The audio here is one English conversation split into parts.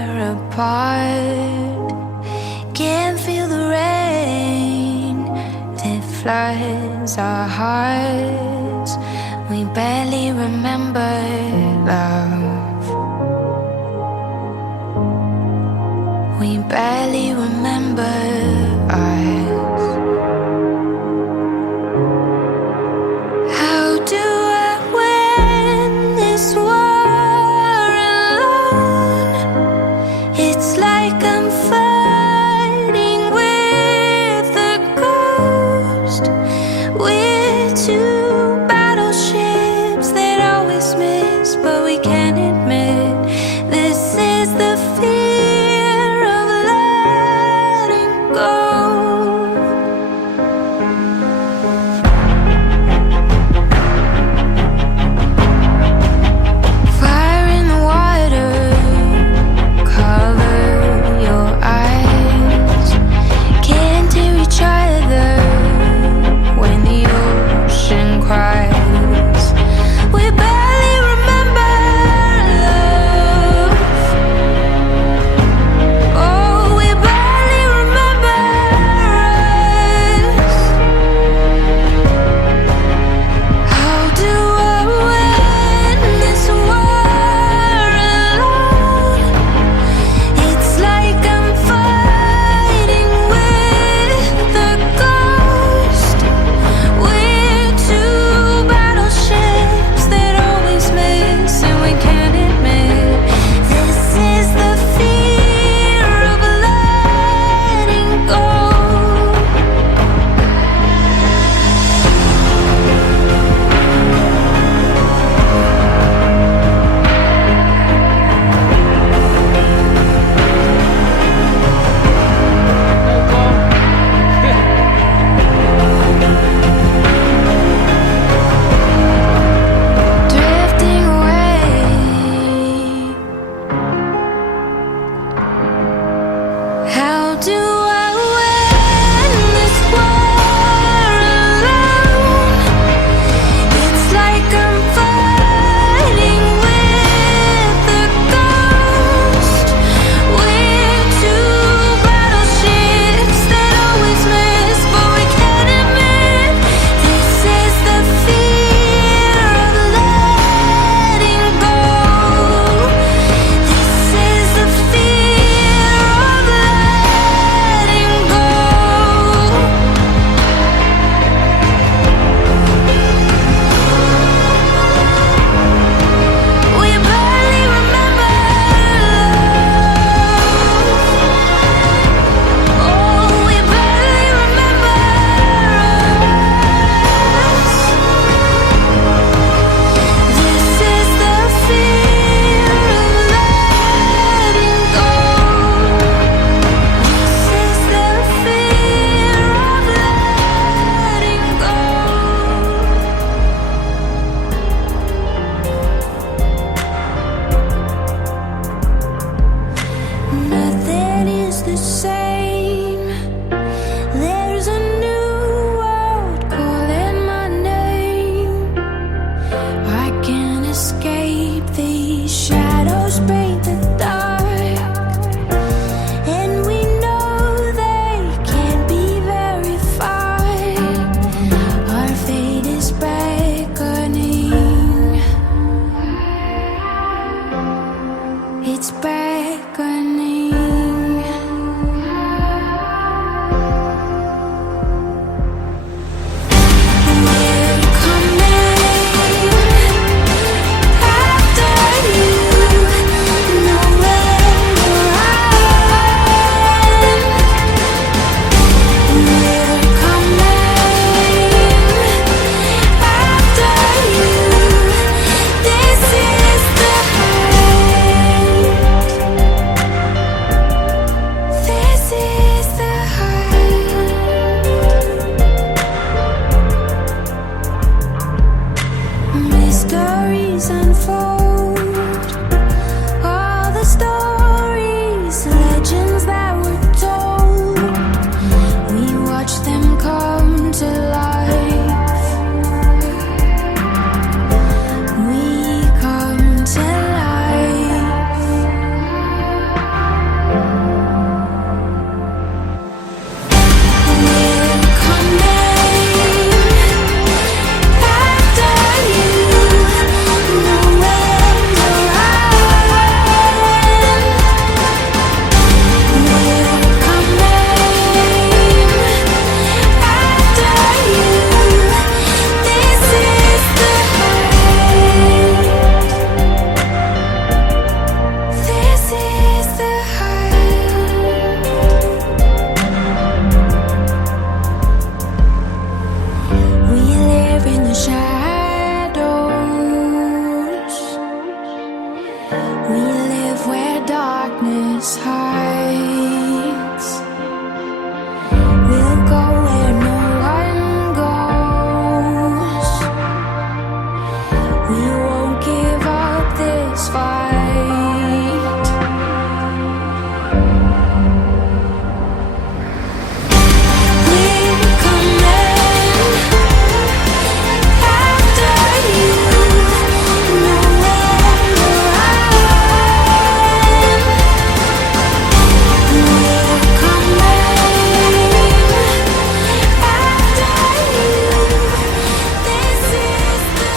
tear apart. Can't feel the rain that floods our hearts. We barely remember love. We barely remember us. How do I win this war alone? It's like I'm fighting with a ghost. We're two battleships that always miss, but we can't admit this is the fear of letting go. Fire in the water, cover your eyes. Can't hear each other when the ocean cries. We barely remember love. Oh, we barely remember us. How do I win this war alone? It's like I'm fighting with a ghost. We're two battleships that always miss, and we can't admit this is the fear of letting go. Drifting away. How do I win this war alone? It's like I'm fighting with a ghost. We're two battleships that always miss, but we can't admit this is the fear of letting go. This is the fear of letting go. We barely remember love. Oh, we barely remember us. This is the fear of letting go. This is the fear of letting go. Nothing is the same. There's a new world calling my name. I can't escape these shadows, paint the dark, and we know they can't be very far. Our fate is beckoning. It's beckoning. We're coming after you, nowhere to run. We're coming after you. This is the height. endless heights. We'll go where no one goes. We won't give up this fight. We're coming after you. Nowhere to run. We're coming after you. This is the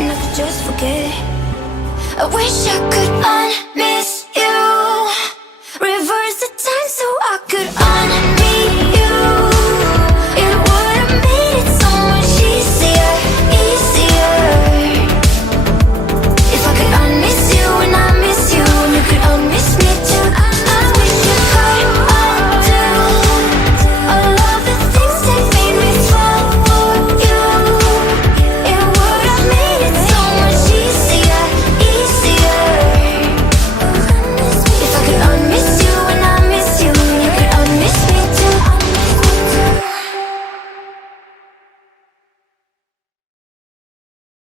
and I could just forget. I wish I could unmiss